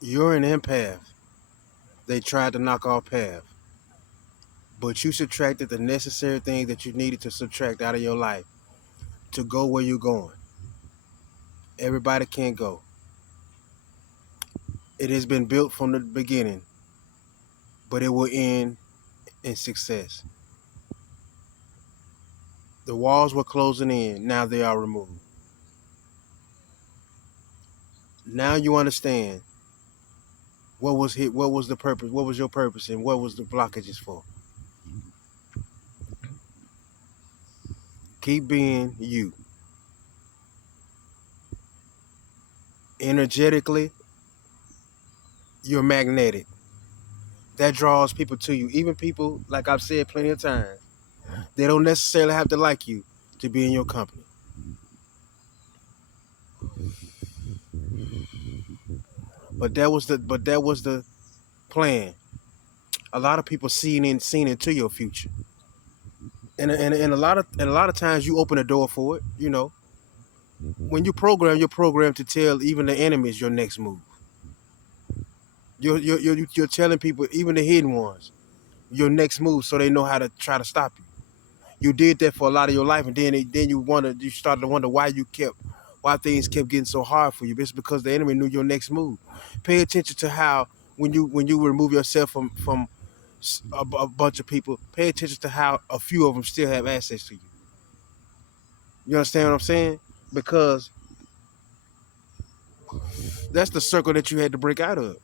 You're an empath. They tried to knock off path, but you subtracted the necessary things that you needed to subtract out of your life to go where you're going. Everybody can't go. It has been built from the beginning, but it will end in success. The walls were closing in, now they are removed. Now you understand what was the purpose, what was your purpose, and what was the blockages for. Keep being you. Energetically, you're magnetic. That draws people to you. Even people, like I've said plenty of times, they don't necessarily have to like you to be in your company. But that was the plan. A lot of people seen into your future. And a lot of times you open a door for it, When you're programmed to tell even the enemies your next move. You're telling people, even the hidden ones, your next move, so they know how to try to stop you. You did that for a lot of your life, and then you started to wonder why things kept getting so hard for you. It's because the enemy knew your next move. Pay attention to how when you remove yourself from a bunch of people, pay attention to how a few of them still have access to you. You understand what I'm saying? Because that's the circle that you had to break out of.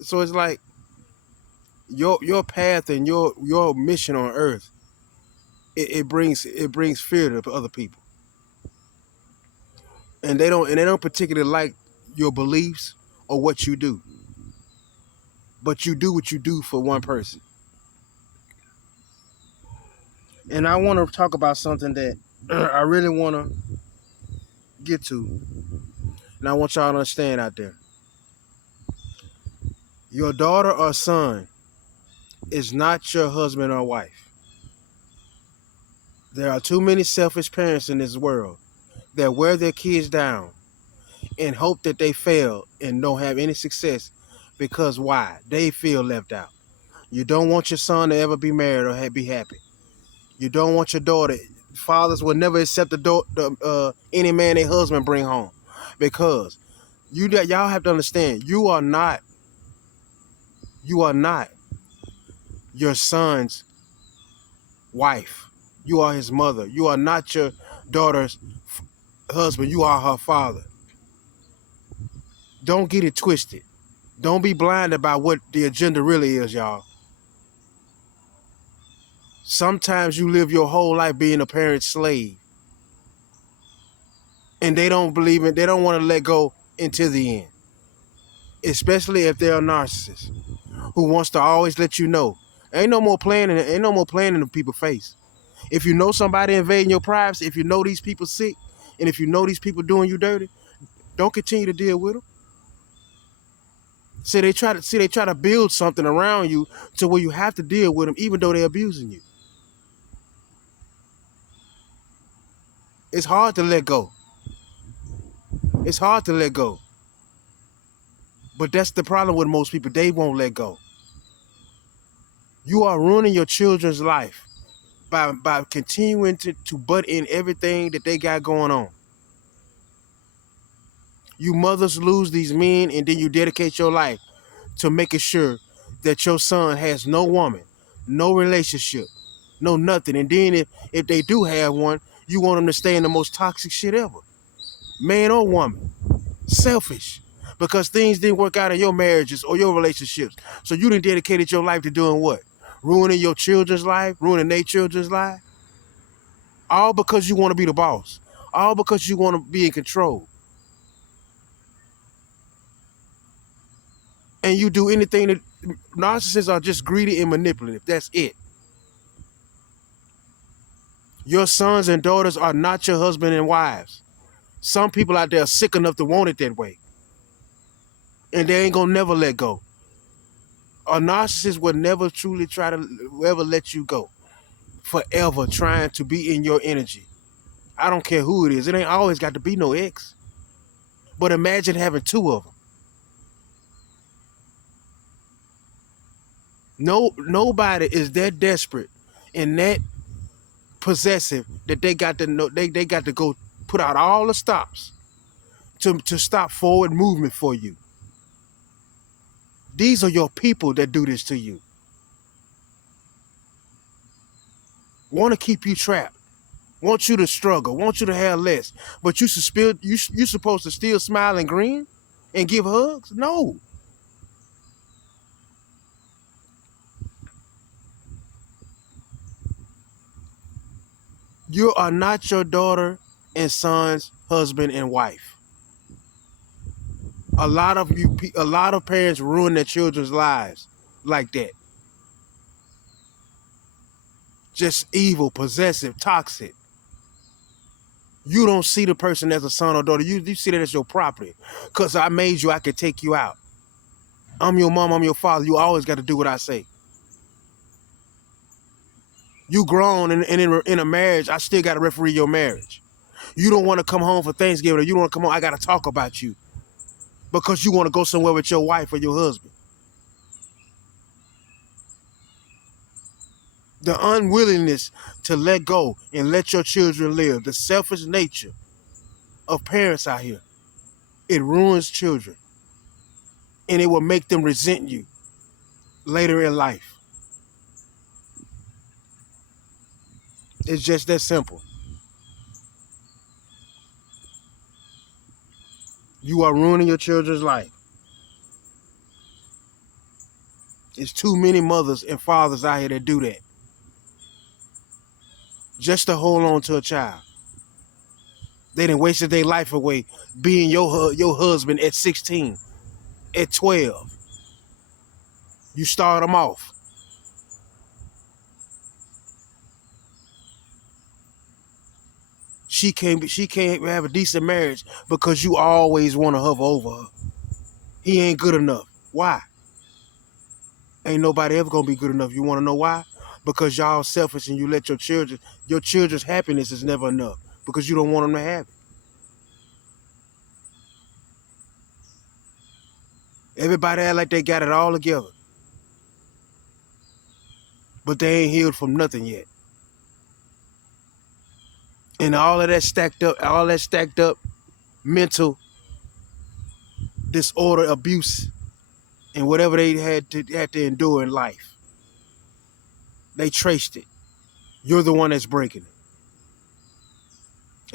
So it's like your path and your mission on earth, it brings fear to other people, and they don't particularly like your beliefs or what you do, but you do what you do for one person. And I want to talk about something that I really want to get to, and I want y'all to understand out there. Your daughter or son is not your husband or wife. There are too many selfish parents in this world that wear their kids down and hope that they fail and don't have any success because why? They feel left out. You don't want your son to ever be married or be happy. You don't want your daughter. Fathers will never accept any man their husband bring home, because y'all have to understand, you are not your son's wife. You are his mother. You are not your daughter's husband. You are her father. Don't get it twisted. Don't be blinded by what the agenda really is, y'all. Sometimes you live your whole life being a parent's slave, and they don't believe it. They don't want to let go until the end, especially if they're a narcissist who wants to always let you know. Ain't no more playing in the people's face. If you know somebody invading your privacy, if you know these people sick, and if you know these people doing you dirty, don't continue to deal with them. They try to build something around you to where you have to deal with them, even though they're abusing you. It's hard to let go. It's hard to let go. But that's the problem with most people. They won't let go. You are ruining your children's life by continuing to butt in everything that they got going on. You mothers lose these men, and then you dedicate your life to making sure that your son has no woman, no relationship, no nothing. And then if they do have one, you want them to stay in the most toxic shit ever. Man or woman. Selfish. Because things didn't work out in your marriages or your relationships. So you done dedicated your life to doing what? Ruining your children's life, ruining their children's life. All because you want to be the boss. All because you want to be in control. And you do anything that narcissists are just greedy and manipulative. That's it. Your sons and daughters are not your husband and wives. Some people out there are sick enough to want it that way. And they ain't gonna never let go. A narcissist would never truly try to ever let you go. Forever trying to be in your energy. I don't care who it is. It ain't always got to be no ex. But imagine having two of them. Nobody is that desperate and that possessive that they got to know they got to go put out all the stops to stop forward movement for you. These are your people that do this to you. Want to keep you trapped. Want you to struggle. Want you to have less. But you supposed to still smile and grin and give hugs? No. You are not your daughter and son's husband and wife. A lot of parents ruin their children's lives like that. Just evil, possessive, toxic. You don't see the person as a son or daughter. You see that as your property. Because I made you, I can take you out. I'm your mom, I'm your father. You always got to do what I say. You grown and in a marriage, I still got to referee your marriage. You don't want to come home for Thanksgiving or you don't want to come home, I got to talk about you. Because you want to go somewhere with your wife or your husband. The unwillingness to let go and let your children live. The selfish nature of parents out here. It ruins children. And it will make them resent you later in life. It's just that simple. You are ruining your children's life. It's too many mothers and fathers out here that do that. Just to hold on to a child. They done wasted their life away being your husband at 16, at 12. You start them off. She can't have a decent marriage because you always want to hover over her. He ain't good enough. Why? Ain't nobody ever gonna be good enough. You wanna know why? Because y'all selfish and you let your children's happiness is never enough because you don't want them to have it. Everybody act like they got it all together. But they ain't healed from nothing yet. And all that stacked up mental disorder, abuse, and whatever they had to endure in life. They traced it. You're the one that's breaking it.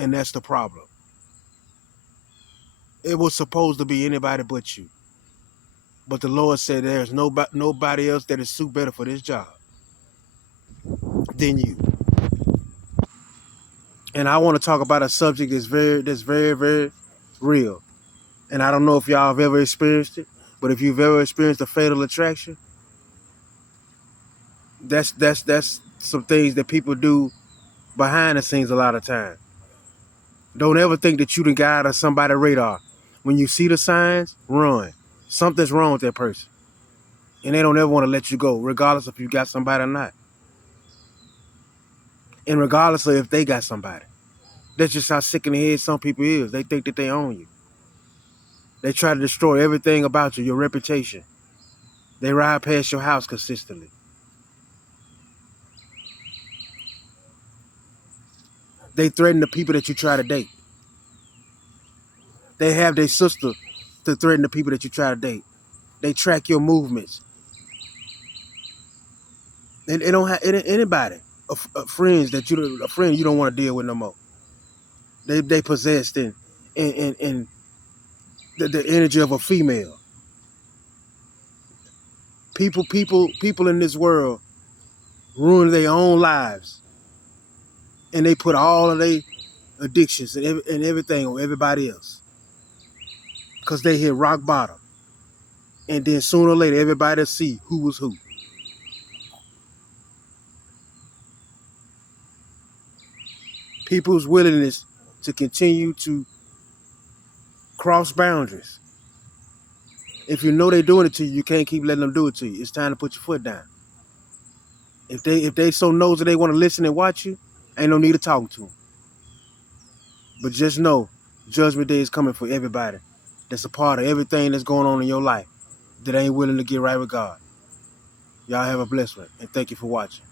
And that's the problem. It was supposed to be anybody but you. But the Lord said there's nobody else that is suit better for this job than you. And I want to talk about a subject that's very, very real. And I don't know if y'all have ever experienced it, but if you've ever experienced a fatal attraction, that's some things that people do behind the scenes a lot of time. Don't ever think that you done got out of somebody's radar. When you see the signs, run. Something's wrong with that person. And they don't ever want to let you go, regardless if you got somebody or not. And regardless of if they got somebody. That's just how sick in the head some people is. They think that they own you. They try to destroy everything about you, your reputation. They ride past your house consistently. They threaten the people that you try to date. They have their sister to threaten the people that you try to date. They track your movements. And they don't have anybody, a friend you don't want to deal with no more. They possessed in the energy of a female. People in this world ruin their own lives, and they put all of their addictions and everything on everybody else because they hit rock bottom, and then sooner or later everybody will see who was who. People's willingness to continue to cross boundaries. If you know they're doing it to you, you can't keep letting them do it to you. It's time to put your foot down. If they so nosy they want to listen and watch you, ain't no need to talk to them. But just know, Judgment Day is coming for everybody. that's a part of everything that's going on in your life that ain't willing to get right with God. Y'all have a blessed one, and thank you for watching.